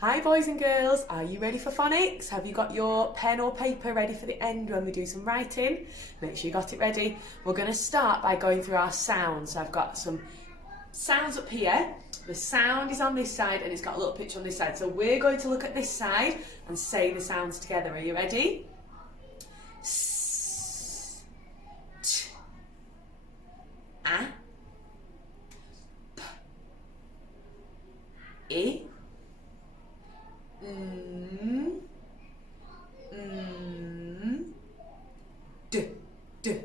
Hi boys and girls, are you ready for phonics? Have you got your pen or paper ready for the end when we do some writing? Make sure you got it ready. We're going to start by going through our sounds. So I've got some sounds up here. The sound is on this side and it's got a little picture on this side. So we're going to look at this side and say the sounds together. Are you ready? S, t, a, p, I, d, d,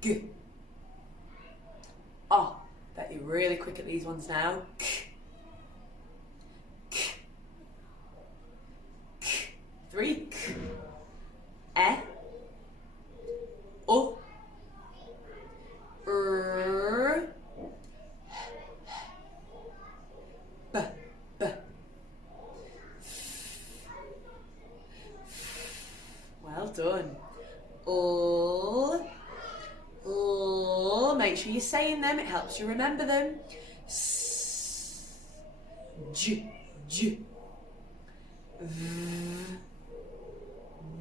g. Oh, bet you're really quick at these ones now. K, k, k. 3, k, e, o, r, b, b. Well done. L. Make sure you're saying them, it helps you remember them. S, j, j. V,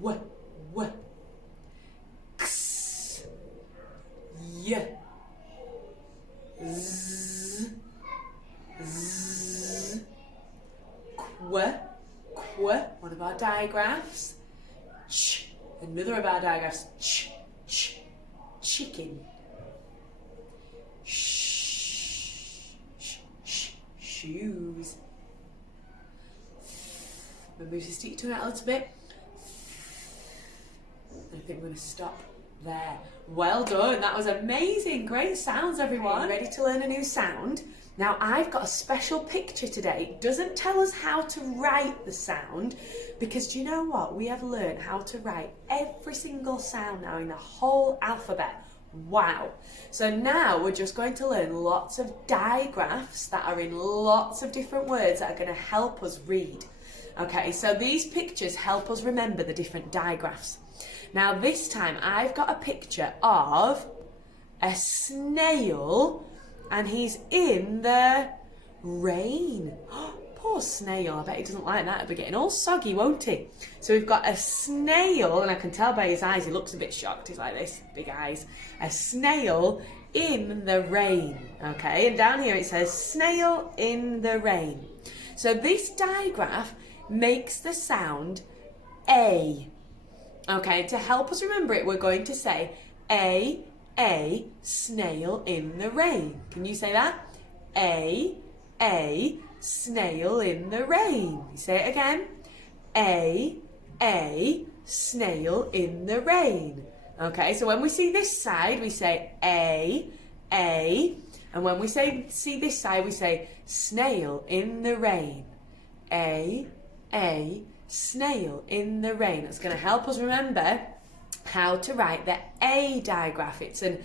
w, w. X, y. Z, z. Qu, qu. One of our digraphs. Ch, another of our digraphs. Ch, ch, chicken. Sh, sh, sh, shoes. Remember to stick your tongue out a little bit. I think we're going to stop there. Well done, that was amazing. Great sounds, everyone. Are you ready to learn a new sound? Now I've got a special picture today. It doesn't tell us how to write the sound because do you know what? We have learned how to write every single sound now in the whole alphabet. Wow. So now we're just going to learn lots of digraphs that are in lots of different words that are going to help us read. Okay, so these pictures help us remember the different digraphs. Now this time I've got a picture of a snail and he's in the rain. Poor snail, I bet he doesn't like that. He'll be getting all soggy, won't he? So we've got a snail, and I can tell by his eyes, he looks a bit shocked. He's like this, big eyes. A snail in the rain, okay? And down here it says, snail in the rain. So this digraph makes the sound A. Okay, to help us remember it, we're going to say a snail in the rain. Can you say that? A snail in the rain. You say it again. A snail in the rain. Okay, so when we see this side, we say a, and when we see this side, we say snail in the rain. A snail in the rain. That's going to help us remember how to write the A digraph. It's an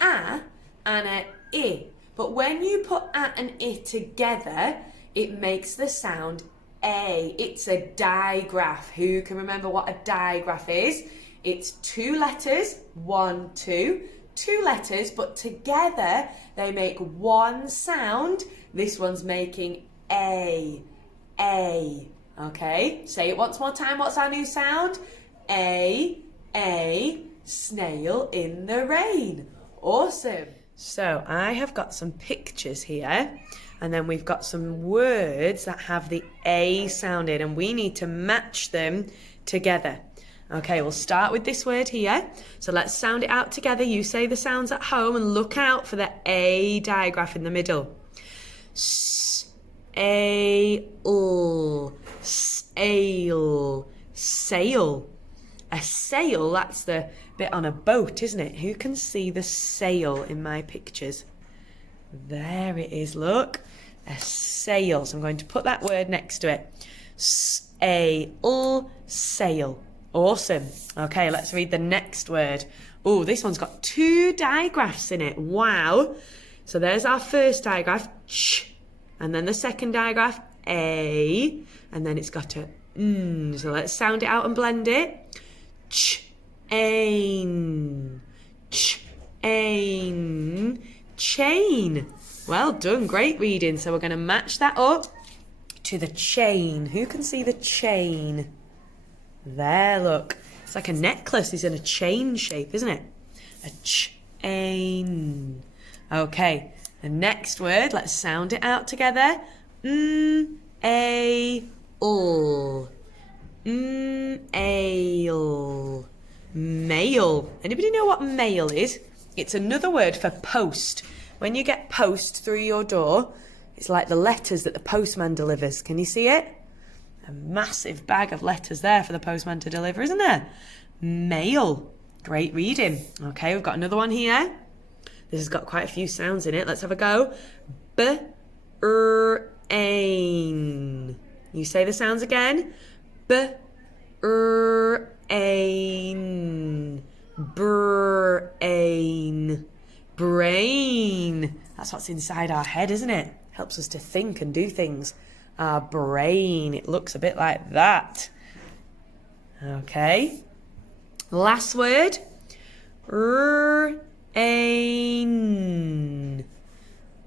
A and an I. But when you put A and I together, it makes the sound A. It's a digraph. Who can remember what a digraph is? It's two letters, 1, 2, two letters, but together they make one sound. This one's making A. Okay, say it once more time. What's our new sound? A snail in the rain. Awesome. So I have got some pictures here, and then we've got some words that have the A sound in, and we need to match them together. Okay, we'll start with this word here. So let's sound it out together. You say the sounds at home and look out for the A digraph in the middle. S-A-L, sail, sail. A sail, that's the bit on a boat, isn't it? Who can see the sail in my pictures? There it is, look. A sail. So I'm going to put that word next to it. S-A-L, sail. Awesome. Okay, let's read the next word. Oh, this one's got two digraphs in it. Wow. So there's our first digraph, ch. And then the second digraph, A. And then it's got a N. So let's sound it out and blend it. Chain, chain, chain. Well done, great reading. So we're going to match that up to the chain. Who can see the chain? There, look. It's like a necklace. It's in a chain shape, isn't it? A chain. Okay, the next word, let's sound it out together. M-A-L. M-A-L. Mail. Anybody know what mail is? It's another word for post. When you get post through your door, it's like the letters that the postman delivers. Can you see it? A massive bag of letters there for the postman to deliver, isn't there? Mail. Great reading. Okay, we've got another one here. This has got quite a few sounds in it. Let's have a go. B-er-ain. You say the sounds again. B-er-ain. Brain. Brain. That's what's inside our head, isn't it? Helps us to think and do things. Our brain. It looks a bit like that. Okay. Last word. Rain.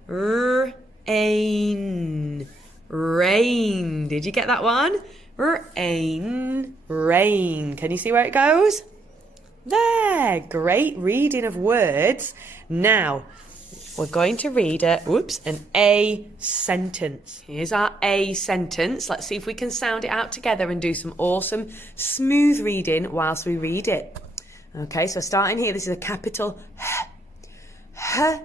Rain. Rain. Did you get that one? Rain. Rain. Can you see where it goes? There. Great reading of words. Now, we're going to read an A sentence. Here's our A sentence. Let's see if we can sound it out together and do some awesome smooth reading whilst we read it. Okay, so starting here, this is a capital H. H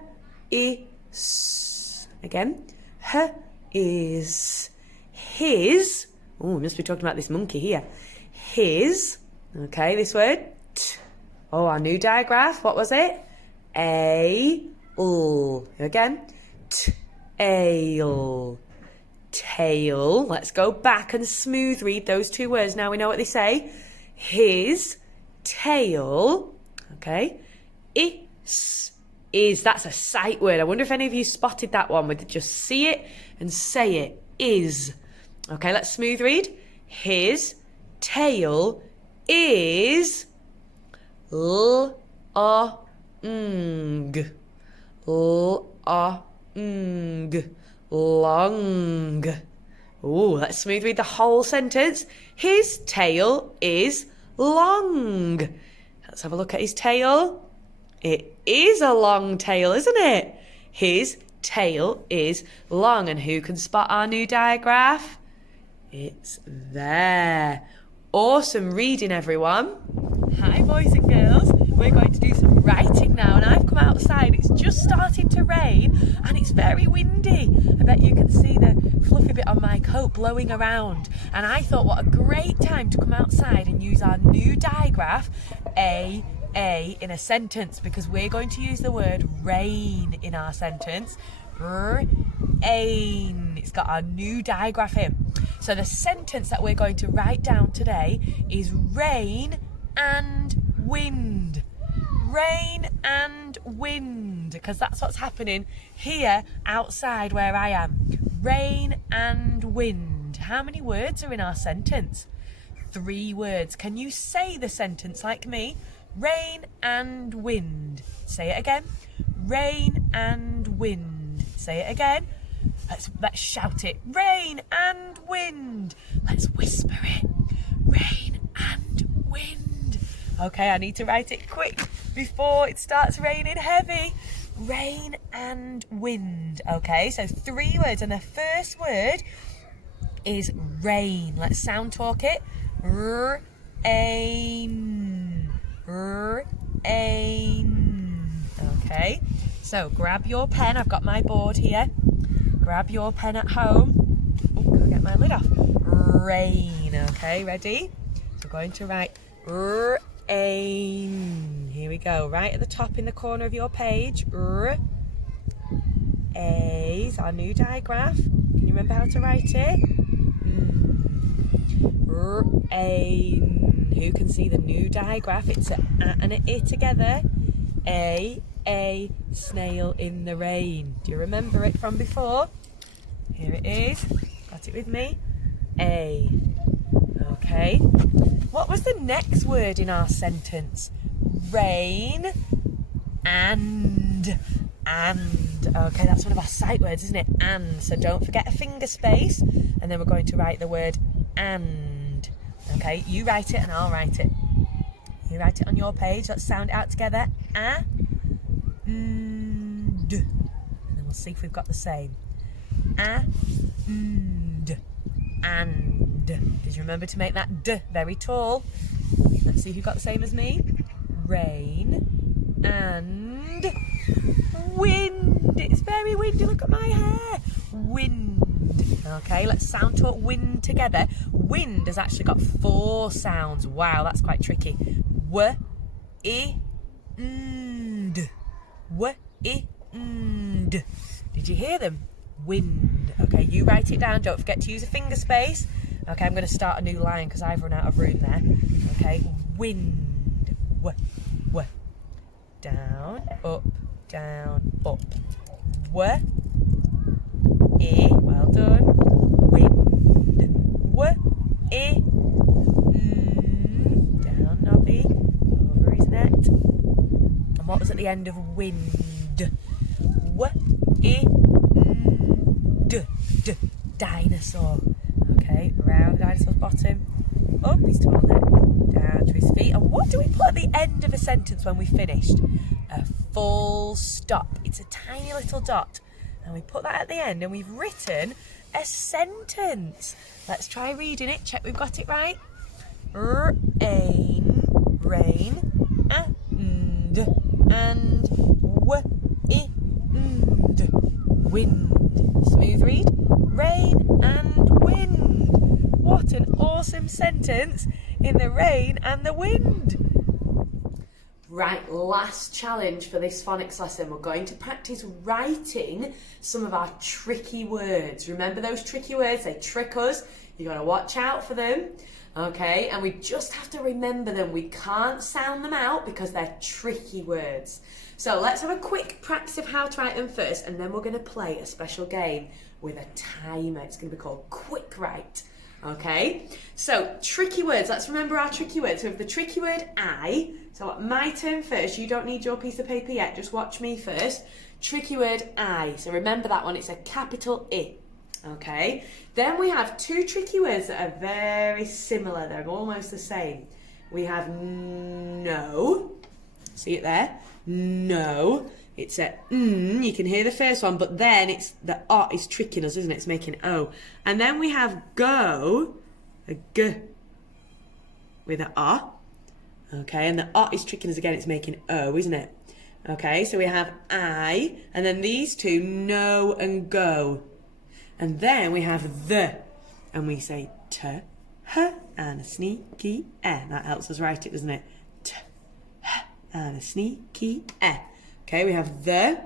is. Again. H is. His. Oh, we must be talking about this monkey here. His. Okay, this word. T. Oh, our new digraph. What was it? A-l. Again. Tail. Tail. Let's go back and smooth read those two words. Now we know what they say. His tail. Okay. Is. That's a sight word. I wonder if any of you spotted that one with just see it and say it. Is. Okay, let's smooth read. His tail is long. Long. Ooh, let's smooth read the whole sentence. His tail is long. Let's have a look at his tail. It is a long tail, isn't it? His tail is long. And who can spot our new digraph? It's there. Awesome reading, everyone. Hi, boys and girls. We're going to do some writing now, and I've come outside. It's just starting to rain, and it's very windy. I bet you can see the fluffy bit on my coat blowing around. And I thought, what a great time to come outside and use our new digraph, A in a sentence, because we're going to use the word rain in our sentence. Rain. It's got our new digraph in. So the sentence that we're going to write down today is rain and wind. Rain and wind, because that's what's happening here outside where I am. Rain and wind. How many words are in our sentence? 3 words. Can you say the sentence like me? Rain and wind. Say it again. Rain and wind. Say it again. Let's shout it. Rain and wind. Let's whisper it. Rain and wind. Okay, I need to write it quick before it starts raining heavy. Rain and wind. Okay, so 3 words, and the first word is rain. Let's sound talk it. Rain. Rain. Okay, so grab your pen. I've got my board here. Grab your pen at home. Oh, gotta get my lid off. Rain. Okay, ready? So we're going to write rain. Here we go. Right at the top in the corner of your page. A is our new digraph. Can you remember how to write it? Rain. Who can see the new digraph? It's an A and an I together. A snail in the rain. Do you remember it from before? Here it is. Got it with me? A. Okay. What was the next word in our sentence? Rain and. and. Okay, that's one of our sight words, isn't it? And. So don't forget a finger space, and then we're going to write the word and. Okay, you write it and I'll write it. You write it on your page. Let's sound it out together. And. And then we'll see if we've got the same. And. Did you remember to make that D very tall? Let's see if you've got the same as me. Rain and wind. It's very windy. Look at my hair. Wind. Okay, let's sound talk wind together. Wind has actually got 4 sounds. Wow, that's quite tricky. W, I, N. W, I, N. Did you hear them? Wind. Okay, you write it down. Don't forget to use a finger space. Okay, I'm going to start a new line because I've run out of room there. Okay, wind. W, w. Down, up, up. W, I. Well done. Wind. W, I, N. Down, Nobby. Over his net. And what was at the end of wind? W, I, N. D. Dinosaur. Okay, round the dinosaur's bottom. Up his tall neck. Down to his feet. And what do we put at the end of a sentence when we finished? A full stop. It's a tiny little dot. And we put that at the end and we've written a sentence. Let's try reading it. Check we've got it right. Rain, and wind. Smooth read. Rain and wind. What an awesome sentence in the rain and the wind. Right, last challenge for this phonics lesson. We're going to practice writing some of our tricky words. Remember those tricky words? They trick us. You've got to watch out for them. Okay, and we just have to remember them. We can't sound them out because they're tricky words. So let's have a quick practice of how to write them first, and then we're going to play a special game with a timer. It's going to be called Quick Write. Okay, so tricky words. Let's remember our tricky words. So we have the tricky word I. So my turn first. You don't need your piece of paper yet. Just watch me first. Tricky word I. So remember that one. It's a capital I. Okay. Then we have 2 tricky words that are very similar. They're almost the same. We have no. See it there? No. It's a you can hear the first one, but then it's the O is tricking us, isn't it? It's making O. And then we have go, a G with an O. Okay, and the O is tricking us again, it's making O, isn't it? Okay, so we have I, and then these 2, no and go. And then we have the, and we say t, h, and a sneaky e. That helps us write it, doesn't it? T, h, and a sneaky e. Okay, we have the.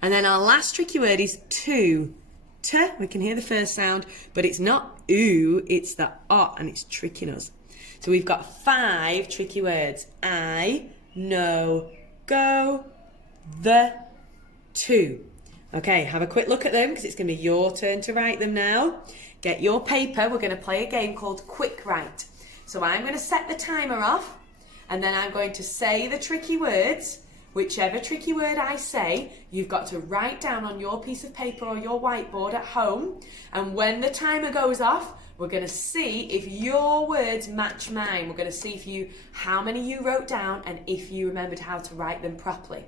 And then our last tricky word is to. T, we can hear the first sound, but it's not oo, it's the O, and it's tricking us. So we've got 5 tricky words. I, no, go, the, to. Okay, have a quick look at them because it's going to be your turn to write them now. Get your paper. We're going to play a game called Quick Write. So I'm going to set the timer off, and then I'm going to say the tricky words. Whichever tricky word I say, you've got to write down on your piece of paper or your whiteboard at home. And when the timer goes off, we're going to see if your words match mine. We're going to see how many you wrote down and if you remembered how to write them properly.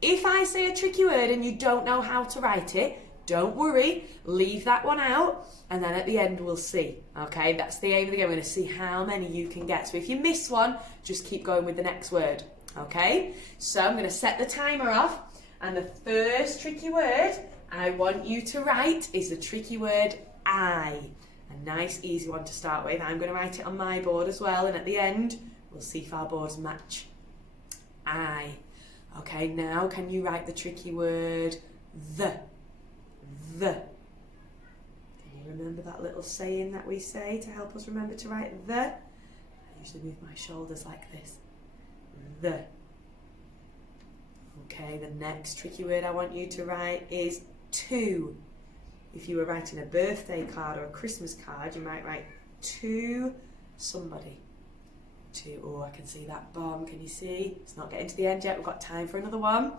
If I say a tricky word and you don't know how to write it, don't worry, leave that one out, and then at the end we'll see. Okay, that's the aim of the game. We're going to see how many you can get. So if you miss one, just keep going with the next word. Okay, so I'm going to set the timer off, and the first tricky word I want you to write is the tricky word I. A nice easy one to start with. I'm going to write it on my board as well, and at the end we'll see if our boards match. I. Okay, now can you write the tricky word the? The. Can you remember that little saying that we say to help us remember to write the? I usually move my shoulders like this. The. Okay, the next tricky word I want you to write is to. If you were writing a birthday card or a Christmas card, you might write to somebody. To, oh, I can see that bomb. Can you see? It's not getting to the end yet. We've got time for another one.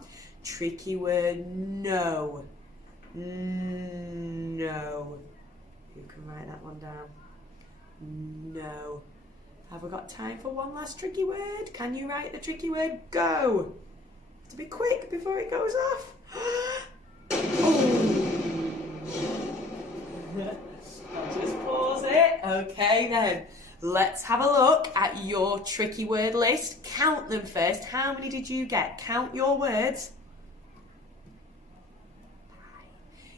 Tricky word, no. No. Who can write that one down? No. Have we got time for one last tricky word? Can you write the tricky word? Go. To be quick before it goes off. I'll just pause it. Okay then. Let's have a look at your tricky word list. Count them first. How many did you get? Count your words.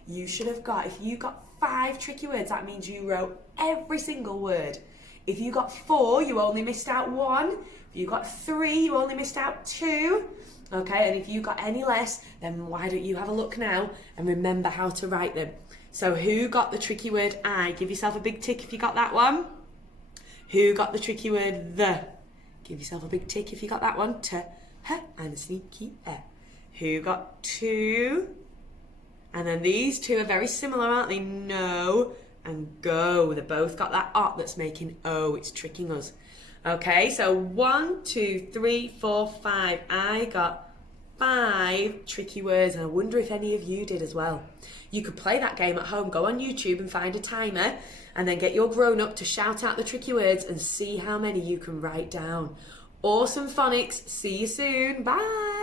You should have got, if you got 5 tricky words, that means you wrote every single word. If you got 4, you only missed out 1. If you got 3, you only missed out 2. Okay, and if you got any less, then why don't you have a look now and remember how to write them. So who got the tricky word I? Give yourself a big tick if you got that one. Who got the tricky word the? Give yourself a big tick if you got that one. T, h, and a sneaky e. Who got 2? And then these two are very similar, aren't they? No and go. They both got that ot that's making O. It's tricking us. Okay, so 1, 2, 3, 4, 5. I got 5 tricky words, and I wonder if any of you did as well. You could play that game at home. Go on YouTube and find a timer, and then get your grown-up to shout out the tricky words and see how many you can write down. Awesome phonics. See you soon. Bye.